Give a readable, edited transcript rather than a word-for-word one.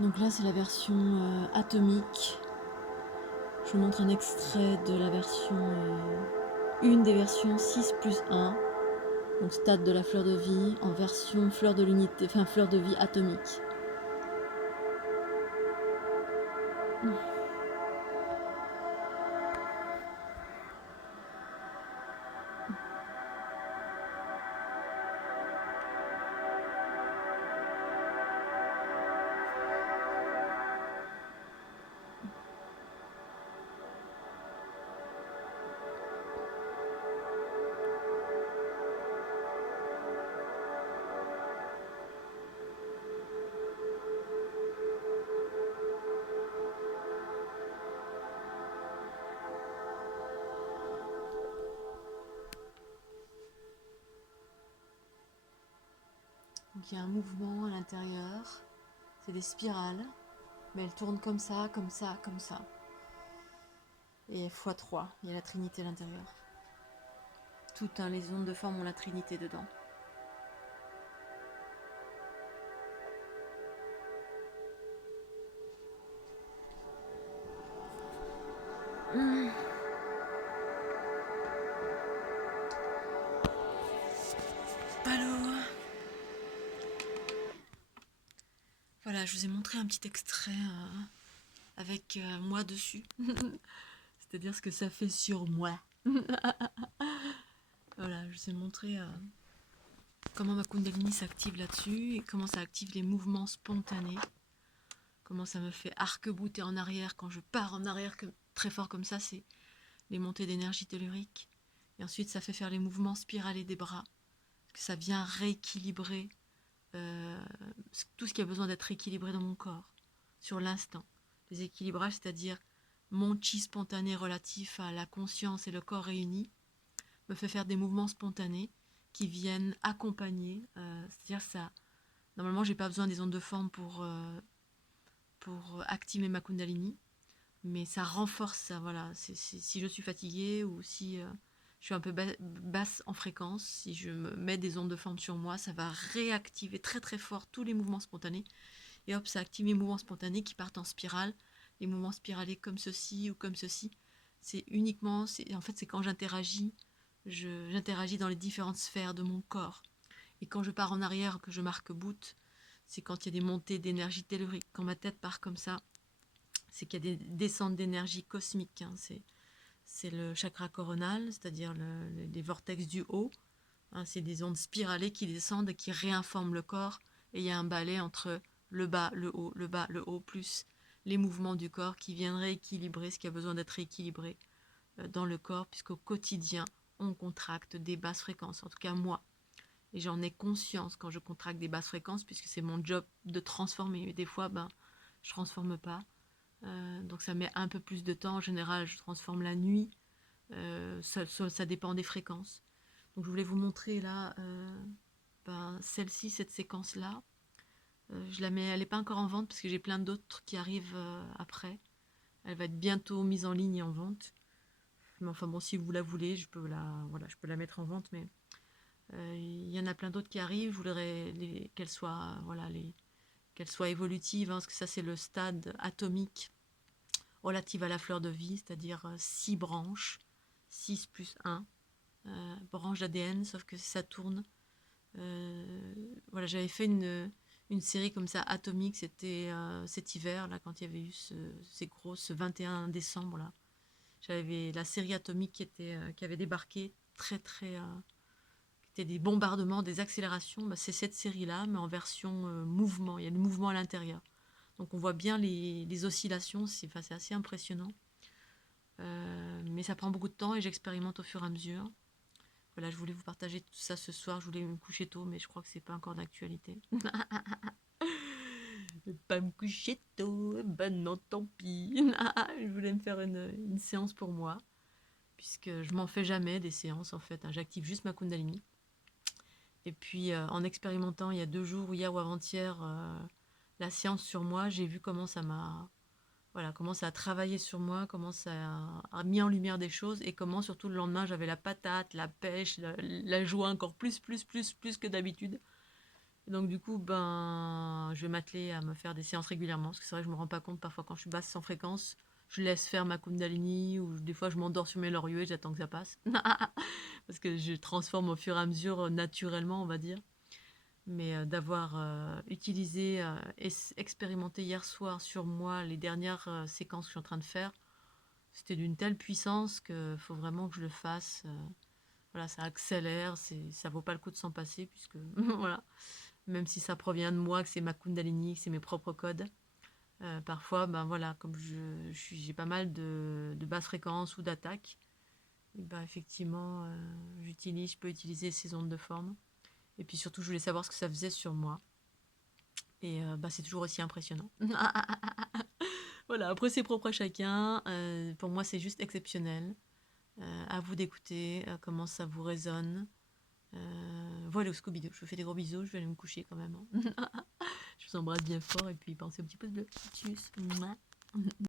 Donc là, c'est la version atomique. Je vous montre un extrait de la version, une des versions 6 plus 1, donc stade de la fleur de vie, en version fleur de l'unité, enfin fleur de vie atomique. Donc il y a un mouvement à l'intérieur, c'est des spirales, mais elles tournent comme ça, comme ça, comme ça. Et x3, il y a la trinité à l'intérieur. Toutes les ondes de forme ont la trinité dedans. Allô. Voilà, je vous ai montré un petit extrait avec moi dessus. C'est-à-dire ce que ça fait sur moi. Voilà, je vous ai montré comment ma Kundalini s'active là-dessus et comment ça active les mouvements spontanés. Comment ça me fait arc-bouter en arrière quand je pars en arrière très fort comme ça, c'est les montées d'énergie tellurique. Et ensuite, ça fait faire les mouvements spiralés des bras. Parce que ça vient rééquilibrer euh, tout ce qui a besoin d'être rééquilibré dans mon corps, sur l'instant. Les équilibrages, c'est-à-dire mon chi spontané relatif à la conscience et le corps réunis, me fait faire des mouvements spontanés qui viennent accompagner, c'est-à-dire ça. Normalement, j'ai pas besoin des ondes de forme pour activer ma Kundalini, mais ça renforce ça. Voilà, si je suis fatiguée ou si je suis un peu basse en fréquence, si je me mets des ondes de forme sur moi, ça va réactiver très très fort tous les mouvements spontanés. Et hop, ça active les mouvements spontanés qui partent en spirale. Les mouvements spiralés comme ceci ou comme ceci. C'est uniquement, en fait, c'est quand j'interagis dans les différentes sphères de mon corps. Et quand je pars en arrière, que je marque boot, c'est quand il y a des montées d'énergie tellurique. Quand ma tête part comme ça, c'est qu'il y a des descentes d'énergie cosmique. Hein. C'est le chakra coronal, c'est-à-dire les vortex du haut. Hein. C'est des ondes spiralées qui descendent et qui réinforment le corps. Et il y a un balai entre le bas, le haut, plus les mouvements du corps qui viennent rééquilibrer ce qui a besoin d'être rééquilibré dans le corps, puisqu'au quotidien, on contracte des basses fréquences. En tout cas, moi. Et j'en ai conscience quand je contracte des basses fréquences, puisque c'est mon job de transformer. Mais des fois, je ne transforme pas. Donc ça met un peu plus de temps. En général, je transforme la nuit. Ça dépend des fréquences. Donc je voulais vous montrer là, celle-ci, cette séquence-là. Je la mets, elle n'est pas encore en vente parce que j'ai plein d'autres qui arrivent après. Elle va être bientôt mise en ligne et en vente. Mais enfin bon, si vous la voulez, je peux la mettre en vente. Mais il y en a plein d'autres qui arrivent. Je voudrais qu'elles soient, qu'elles soient évolutives, hein, parce que ça c'est le stade atomique relative à la fleur de vie, c'est-à-dire 6 branches, 6 plus 1 branches d'ADN, sauf que ça tourne. Voilà, j'avais fait une série comme ça, atomique, c'était cet hiver, là, quand il y avait eu ce 21 décembre, là. J'avais la série atomique qui avait débarqué très, très... qui était des bombardements, des accélérations. C'est cette série-là, mais en version mouvement. Il y a le mouvement à l'intérieur. Donc on voit bien les oscillations, c'est assez impressionnant. Mais ça prend beaucoup de temps et j'expérimente au fur et à mesure. Voilà, je voulais vous partager tout ça ce soir. Je voulais me coucher tôt, mais je crois que c'est pas encore d'actualité. Pas me coucher tôt, ben non, tant pis. Je voulais me faire une séance pour moi, puisque je m'en fais jamais des séances en fait. Hein. J'active juste ma Kundalini. Et puis en expérimentant il y a 2 jours, hier ou avant-hier, la séance sur moi, j'ai vu comment ça m'a voilà, comment ça a travaillé sur moi, comment ça a mis en lumière des choses et comment surtout le lendemain j'avais la patate, la pêche, la joie encore plus que d'habitude. Donc du coup, ben, je vais m'atteler à me faire des séances régulièrement, parce que c'est vrai que je me rends pas compte parfois quand je suis basse sans fréquence, je laisse faire ma Kundalini, ou des fois je m'endors sur mes lauriers et j'attends que ça passe. Parce que je transforme au fur et à mesure naturellement, on va dire. Mais d'avoir utilisé et expérimenté hier soir sur moi les dernières séquences que je suis en train de faire, c'était d'une telle puissance qu'il faut vraiment que je le fasse. Voilà, ça accélère, ça vaut pas le coup de s'en passer, puisque voilà, même si ça provient de moi, que c'est ma Kundalini, que c'est mes propres codes. Parfois, ben voilà, comme j'ai pas mal de basses fréquences ou d'attaques, et ben effectivement, je peux utiliser ces ondes de forme. Et puis surtout, je voulais savoir ce que ça faisait sur moi. Et bah, c'est toujours aussi impressionnant. Voilà, après c'est propre à chacun. Pour moi, c'est juste exceptionnel. À vous d'écouter comment ça vous résonne. Voilà, Scooby-Doo. Je vous fais des gros bisous. Je vais aller me coucher quand même, hein. Je vous embrasse bien fort et puis pensez au petit pouce bleu. Tchuss. Mouah.